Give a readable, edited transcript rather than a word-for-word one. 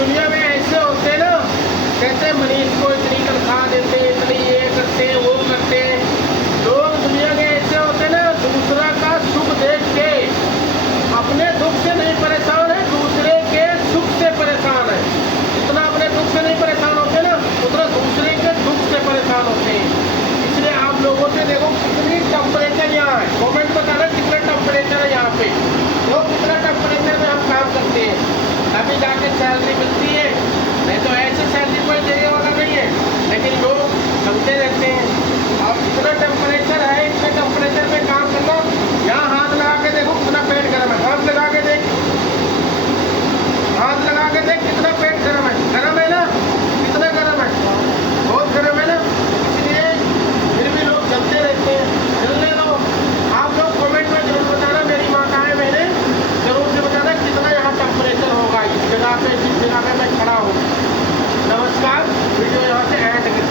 दुनिया में ऐसे होते ना, कहते मनीष को इतनी तनख्वाह देते, इतनी ये करते वो करते। लोग दुनिया के ऐसे होते ना, दूसरा का सुख देख के अपने दुख से नहीं परेशान है, दूसरे के सुख से परेशान है। जितना अपने दुख से नहीं परेशान होते ना, उतना दूसरे के दुख से परेशान होते हैं। इसलिए आप लोगों से देखो कितनी टेम्परेचर यहाँ है, कमेंट बताना कितना टेम्परेचर है यहाँ पे, वो कितना टेम्परेचर में हम काम करते हैं, अभी जाके सैलरी